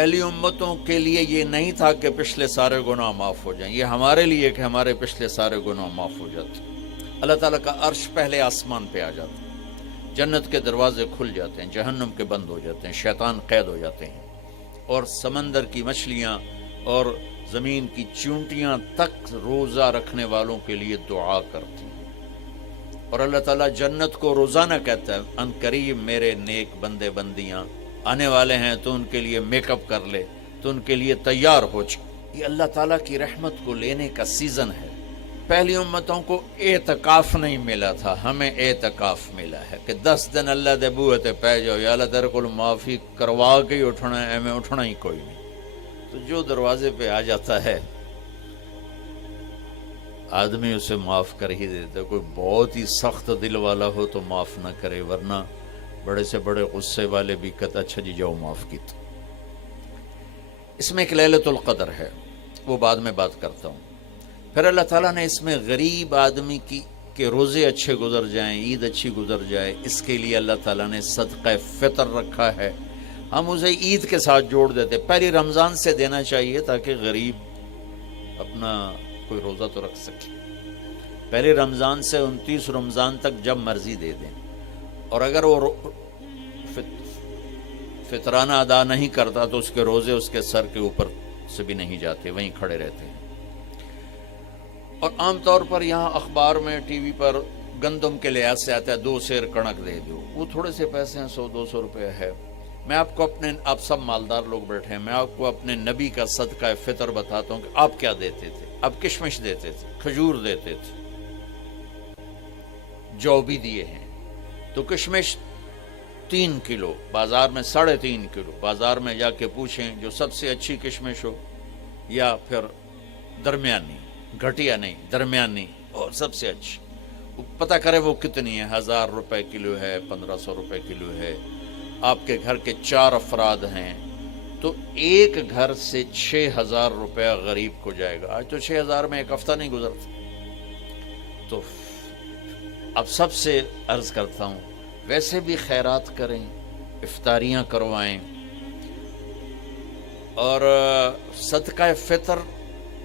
پہلی امتوں کے لیے یہ نہیں تھا کہ پچھلے سارے گناہ معاف ہو جائیں، یہ ہمارے لیے کہ ہمارے پچھلے سارے گناہ معاف ہو جاتے۔ اللہ تعالیٰ کا عرش پہلے آسمان پہ آ جاتا ہے، جنت کے دروازے کھل جاتے ہیں، جہنم کے بند ہو جاتے ہیں، شیطان قید ہو جاتے ہیں، اور سمندر کی مچھلیاں اور زمین کی چونٹیاں تک روزہ رکھنے والوں کے لیے دعا کرتی ہیں۔ اور اللہ تعالیٰ جنت کو روزانہ کہتا ہے ان قریب میرے نیک بندے بندیاں آنے والے ہیں، تو ان کے لیے میک اپ کر لے، تو ان کے لیے تیار ہو جائے۔ یہ اللہ تعالیٰ کی رحمت کو لینے کا سیزن ہے۔ پہلی امتوں کو اعتکاف نہیں ملا تھا، ہمیں اعتکاف ملا ہے کہ 10 دن اللہ دے بوئے تے پہ جاؤ، یا اللہ تیرے کو معافی کروا کے ہی اٹھنا ہے، ہمیں اٹھنا ہی کوئی نہیں۔ تو جو دروازے پہ آ جاتا ہے آدمی اسے معاف کر ہی دیتا ہے۔ کوئی بہت ہی سخت دل والا ہو تو معاف نہ کرے، ورنہ بڑے سے بڑے غصے والے بھی کہتا اچھا جی جاؤ معاف کیتا۔ اس میں ایک لیلۃ القدر ہے، وہ بعد میں بات کرتا ہوں۔ پھر اللہ تعالیٰ نے اس میں غریب آدمی کی کہ روزے اچھے گزر جائیں، عید اچھی گزر جائے، اس کے لیے اللہ تعالیٰ نے صدقہ فطر رکھا ہے۔ ہم اسے عید کے ساتھ جوڑ دیتے، پہلی رمضان سے دینا چاہیے تاکہ غریب اپنا کوئی روزہ تو رکھ سکے۔ پہلی رمضان سے 29 رمضان تک جب مرضی دے دیں، اور اگر وہ فطرانہ ادا نہیں کرتا تو اس کے روزے اس کے سر کے اوپر سے بھی نہیں جاتے، وہیں کھڑے رہتے ہیں۔ اور عام طور پر یہاں اخبار میں ٹی وی پر گندم کے لحاظ سے آتا ہے 2 سیر کڑک دے دو، وہ تھوڑے سے پیسے ہیں، 100-200 روپے ہے۔ میں آپ کو آپ سب مالدار لوگ بیٹھے ہیں، میں آپ کو اپنے نبی کا صدقہ فطر بتاتا ہوں کہ آپ کیا دیتے تھے۔ آپ کشمش دیتے تھے، کھجور دیتے تھے، جو بھی دیے ہیں۔ تو کشمش 3 کلو، بازار میں 3.5 کلو، بازار میں جا کے پوچھیں جو سب سے اچھی کشمش ہو یا پھر درمیانی، گھٹیا نہیں درمیانی اور سب سے اچھی، پتہ کرے وہ کتنی ہے، 1000 روپے کلو ہے، 1500 روپے کلو ہے۔ آپ کے گھر کے 4 افراد ہیں تو ایک گھر سے 6000 روپے غریب کو جائے گا۔ آج تو 6000 میں ایک ہفتہ نہیں گزرتا۔ تو اب سب سے عرض کرتا ہوں ویسے بھی خیرات کریں، افطاریاں کروائیں، اور صدقہ فطر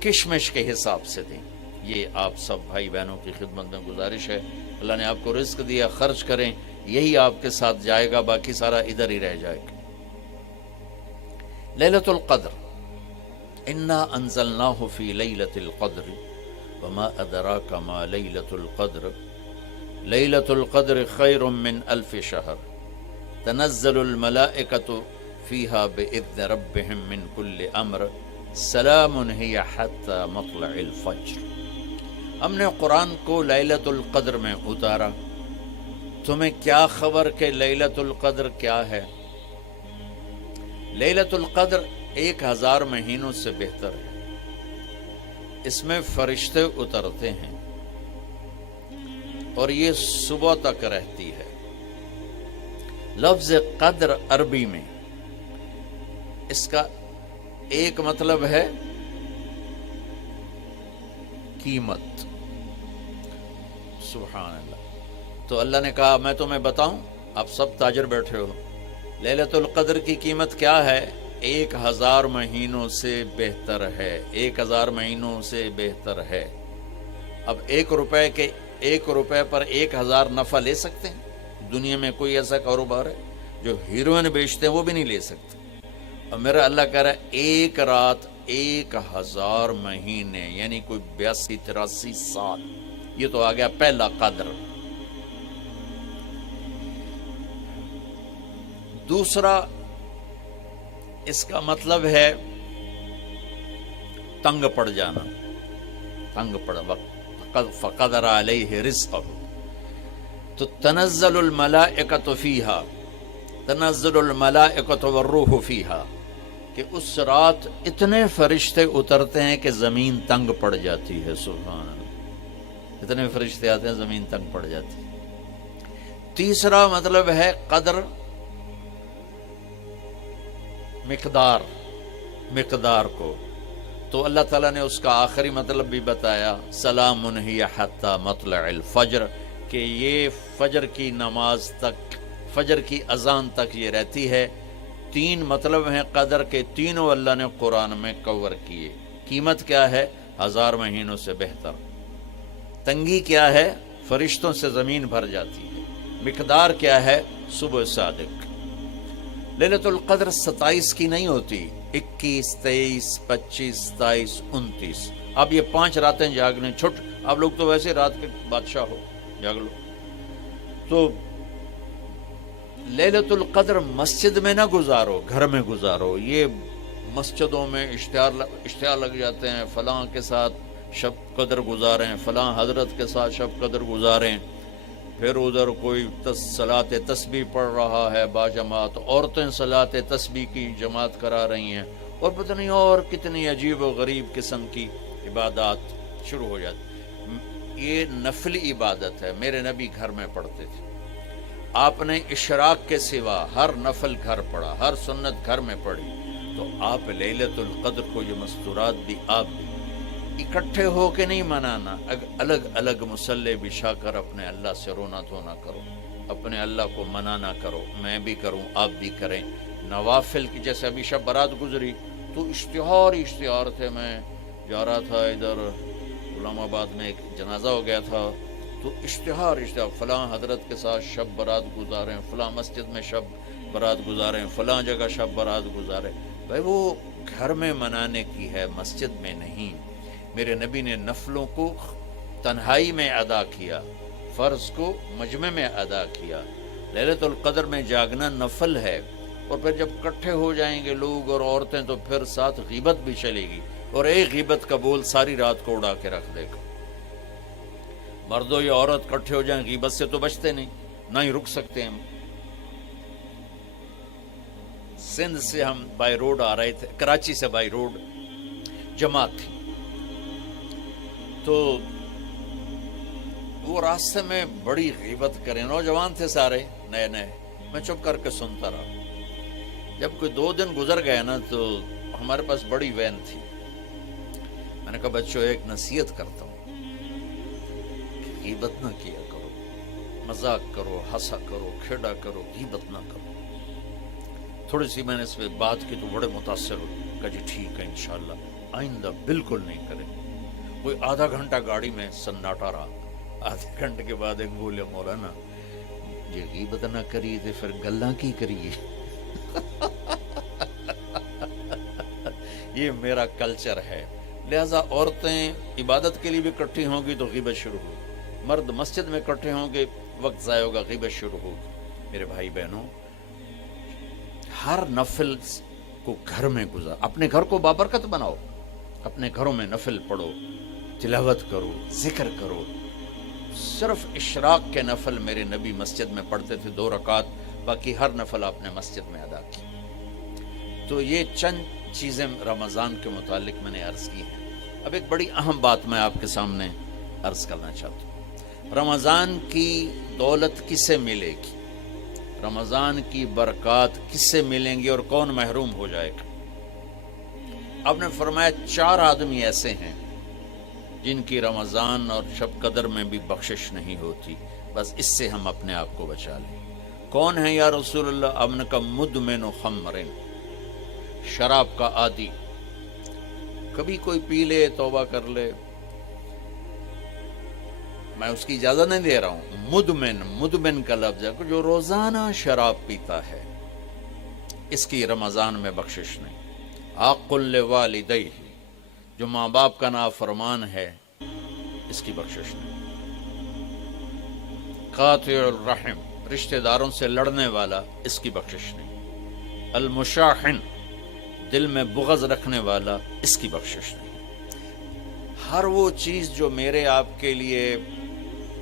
کشمش کے حساب سے دیں۔ یہ آپ سب بھائی بہنوں کی خدمت میں گزارش ہے۔ اللہ نے آپ کو رزق دیا، خرچ کریں، یہی آپ کے ساتھ جائے گا، باقی سارا ادھر ہی رہ جائے گا۔ لیلۃ القدر، انا انزلناہ فی لیلۃ القدر وما ادراک ما لیلۃ القدر لیلۃ القدر خیر من 1000 شہر تنزل الملائکۃ فیہا باذن ربہم من کل امر سلام ہی حتی مطلع الفجر۔ ہم نے قرآن کو لیلۃ القدر میں اتارا، تمہیں کیا خبر کہ لیلۃ القدر کیا ہے؟ لیلۃ القدر 1000 مہینوں سے بہتر ہے۔ اس میں فرشتے اترتے ہیں اور یہ صبح تک رہتی ہے۔ لفظ قدر عربی میں اس کا ایک مطلب ہے قیمت۔ سبحان اللہ۔ تو اللہ نے کہا میں تمہیں بتاؤں، آپ سب تاجر بیٹھے ہو، لیلۃ القدر کی قیمت کیا ہے؟ 1000 مہینوں سے بہتر ہے، 1000 مہینوں سے بہتر ہے۔ اب 1 روپے پر 1000 نفع لے سکتے ہیں؟ دنیا میں کوئی ایسا کاروبار ہے؟ جو ہیروئن بیچتے ہیں وہ بھی نہیں لے سکتے۔ اور میرا اللہ کہہ رہا ہے 1 رات 1000 مہینے، یعنی کوئی 82-83 سال۔ یہ تو آ گیا پہلا قدر۔ دوسرا اس کا مطلب ہے تنگ پڑ جانا، تنگ پڑ وقت فقدر علیہ رزقہ۔ تو تنزل الملائکۃ فیہا، تنزل الملائکۃ والروح فیہا، کہ اس رات اتنے فرشتے اترتے ہیں کہ زمین تنگ پڑ جاتی ہے۔ سبحان اللہ، اتنے فرشتے آتے ہیں زمین تنگ پڑ جاتی ہے۔ تیسرا مطلب ہے قدر، مقدار کو، تو اللہ تعالیٰ نے اس کا آخری مطلب بھی بتایا، سلام ہی حتی مطلع الفجر، کہ یہ فجر کی نماز تک، فجر کی اذان تک یہ رہتی ہے۔ تین مطلب ہیں قدر کے، تینوں اللہ نے قرآن میں کور کیے۔ قیمت کیا ہے؟ 1000 مہینوں سے بہتر۔ تنگی کیا ہے؟ فرشتوں سے زمین بھر جاتی ہے۔ مقدار کیا ہے؟ صبح صادق۔ لیلۃ القدر 27 کی نہیں ہوتی، 21، 23، 25، 27، 29۔ اب یہ 5 راتیں جاگنے چھٹ، آپ لوگ تو ویسے رات کے بادشاہ ہو، جاگ لو۔ تو لیلۃ القدر مسجد میں نہ گزارو، گھر میں گزارو۔ یہ مسجدوں میں اشتہار لگ جاتے ہیں، فلاں کے ساتھ شب قدر گزاریں، فلاں حضرت کے ساتھ شب قدر گزاریں، پھر ادھر کوئی صلاۃ تسبیح پڑھ رہا ہے باجماعت، عورتیں صلاۃ تسبیح کی جماعت کرا رہی ہیں، اور پتہ نہیں اور کتنی عجیب و غریب قسم کی عبادات شروع ہو جاتی۔ یہ نفلی عبادت ہے، میرے نبی گھر میں پڑھتے تھے۔ آپ نے اشراق کے سوا ہر نفل گھر پڑھا، ہر سنت گھر میں پڑھی، تو آپ لیلۃ القدر کو یہ مستورات بھی آپ بھی اکٹھے ہو کے نہیں منانا، الگ الگ مصلی بچھا کر اپنے اللہ سے رونا دھونا کرو، اپنے اللہ کو منانا کرو، میں بھی کروں، آپ بھی کریں۔ نوافل کی جیسے ابھی شب برات گزری تو اشتہار تھے، میں جا رہا تھا ادھر غلام آباد میں ایک جنازہ ہو گیا تھا، تو اشتہار فلاں حضرت کے ساتھ شب برات گزاریں، فلاں مسجد میں شب برات گزاریں، فلاں جگہ شب برات گزاریں۔ بھائی وہ گھر میں منانے کی ہے، مسجد میں نہیں۔ میرے نبی نے نفلوں کو تنہائی میں ادا کیا، فرض کو مجمع میں ادا کیا۔ لیلۃ القدر میں جاگنا نفل ہے، اور پھر جب اکٹھے ہو جائیں گے لوگ اور عورتیں تو پھر ساتھ غیبت بھی چلے گی، اور ایک غیبت کا بول ساری رات کو اڑا کے رکھ دے گا۔ مردوں یا عورت اکٹھے ہو جائیں، غیبت سے تو بچتے نہیں، نہ ہی رک سکتے ہم۔ سندھ سے ہم بائی روڈ آ رہے تھے، کراچی سے بائی روڈ جماعت تھی، تو وہ راستے میں بڑی غیبت کریں، نوجوان تھے سارے نئے نئے، میں چپ کر کے سنتا رہا۔ جب کوئی 2 دن گزر گئے نا تو ہمارے پاس بڑی وین تھی، میں نے کہا بچوں ایک نصیحت کرتا ہوں، غیبت نہ کیا کرو، مذاق کرو، ہنسا کرو، کھیڑا کرو، غیبت نہ کرو۔ تھوڑی سی میں نے اس پہ بات کی تو بڑے متاثر ہوئے، کہا جی ٹھیک ہے انشاءاللہ آئندہ بالکل نہیں کریں۔ کوئی آدھا گھنٹہ گاڑی میں سناٹا رہا، آدھے گھنٹے کے بعد ایک بولے مولانا جی غیبت نہ کریے تو پھر گلاں کی کریے۔ یہ میرا کلچر ہے، لہذا عورتیں عبادت کے لیے بھی اکٹھی ہوں گی تو غیبت شروع ہوگی، مرد مسجد میں اکٹھے ہوں گے وقت ضائع ہوگا، غیبت شروع ہوگی۔ میرے بھائی بہنوں، ہر نفل کو گھر میں گزار، اپنے گھر کو بابرکت بناؤ، اپنے گھروں میں نفل پڑھو، تلاوت کرو، ذکر کرو۔ صرف اشراق کے نفل میرے نبی مسجد میں پڑھتے تھے 2 رکعت، باقی ہر نفل آپ نے مسجد میں ادا کی۔ تو یہ چند چیزیں رمضان کے متعلق میں نے عرض کی ہیں۔ اب ایک بڑی اہم بات میں آپ کے سامنے عرض کرنا چاہتا ہوں، رمضان کی دولت کس سے ملے گی، رمضان کی برکات کس سے ملیں گی، اور کون محروم ہو جائے گا؟ آپ نے فرمایا 4 آدمی ایسے ہیں جن کی رمضان اور شب قدر میں بھی بخشش نہیں ہوتی، بس اس سے ہم اپنے آپ کو بچا لیں۔ کون ہے یا رسول اللہ؟ آپ نے کہا مدمن خمرن، شراب کا عادی، کبھی کوئی پی لے توبہ کر لے، میں اس کی اجازت نہیں دے رہا ہوں، مدمن کا لفظ ہے جو روزانہ شراب پیتا ہے، اس کی رمضان میں بخشش نہیں۔ عاق لوالدیہ، جو ماں باپ کا نافرمان ہے، اس کی بخشش نہیں۔ قاطع الرحم، رشتہ داروں سے لڑنے والا، اس کی بخشش نہیں۔ المشاحن، دل میں بغض رکھنے والا، اس کی بخشش نہیں۔ ہر وہ چیز جو میرے آپ کے لیے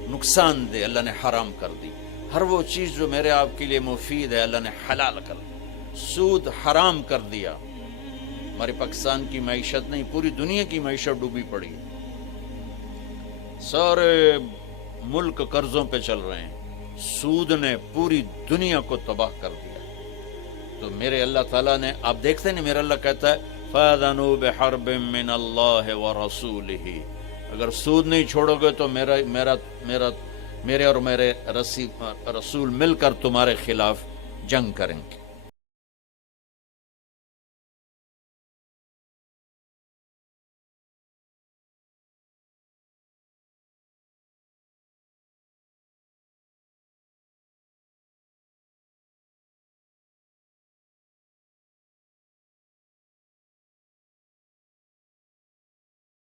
نقصان دہ اللہ نے حرام کر دی، ہر وہ چیز جو میرے آپ کے لیے مفید ہے اللہ نے حلال کر دی۔ سود حرام کر دیا۔ ہماری پاکستان کی معیشت نہیں، پوری دنیا کی معیشت ڈوبی پڑی ہے، سارے ملک قرضوں پہ چل رہے ہیں، سود نے پوری دنیا کو تباہ کر دیا۔ تو میرے اللہ تعالیٰ نے، آپ دیکھتے ہیں میرا اللہ کہتا ہے فَأَذَنُوا بِحَرْبٍ مِّنَ اللَّهِ وَرَسُولِهِ، اگر سود نہیں چھوڑو گے تو میرے اور میرے رسول مل کر تمہارے خلاف جنگ کریں گے۔